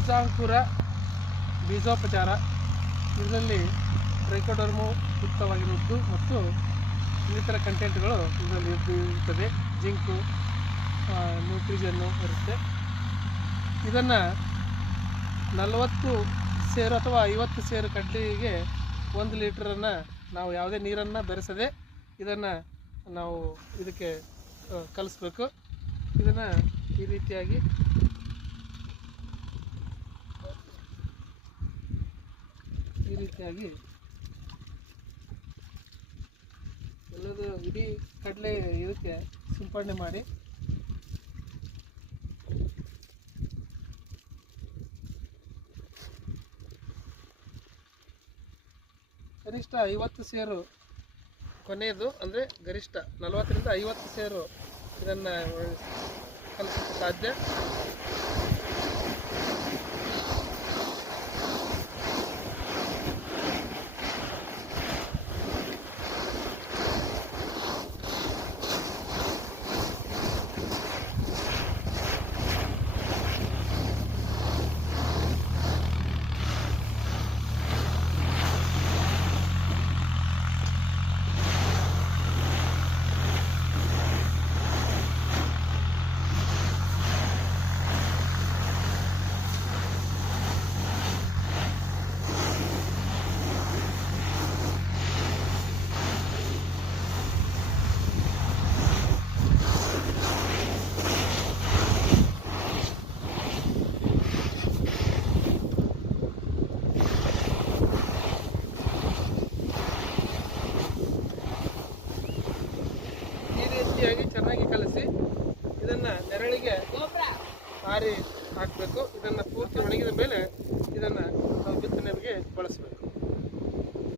ಬೀಜಾಂಕುರ ಬೀಜೋಪಚಾರ. ಇದರಲ್ಲಿ ಟ್ರೈಕೋಡರ್ಮು ಸೂಕ್ತವಾಗಿರುವುದು ಮತ್ತು ಇನ್ನಿತರ ಕಂಟೆಂಟ್ಗಳು ಇದರಲ್ಲಿ ಇರುತ್ತದೆ ಜಿಂಕು ನ್ಯೂಟ್ರಿಜನ್ನು ಇರುತ್ತೆ. ಇದನ್ನು ನಲವತ್ತು ಸೇರು ಅಥವಾ ಐವತ್ತು ಸೇರು ಕಡ್ಲಿಗೆ ಒಂದು ಲೀಟ್ರನ್ನು ನಾವು ಯಾವುದೇ ನೀರನ್ನು ಬೆರೆಸದೆ ಇದನ್ನು ನಾವು ಇದಕ್ಕೆ ಕಲಿಸ್ಬೇಕು. ಇದನ್ನು ಈ ರೀತಿಯಾಗಿ ರೀತಿಯಾಗಿ ಎಲ್ಲದು ಇಡೀ ಕಡಲೆ ಇದಕ್ಕೆ ಸಿಂಪಡಣೆ ಮಾಡಿ. ಕನಿಷ್ಠ ಐವತ್ತು ಸೇರು ಕೊನೆಯದು ಅಂದರೆ ಗರಿಷ್ಠ ನಲವತ್ತರಿಂದ ಐವತ್ತು ಸೇರು ಇದನ್ನು ಕಲಿಸೋಕ್ಕೆ ಸಾಧ್ಯ ಈ ರೀತಿಯಾಗಿ ಚೆನ್ನಾಗಿ ಕಲಸಿ ಇದನ್ನು ನೆರಳಿಗೆ ಹಾರಿ ಹಾಕಬೇಕು. ಇದನ್ನು ಪೂರ್ತಿ ಒಣಗಿದ ಮೇಲೆ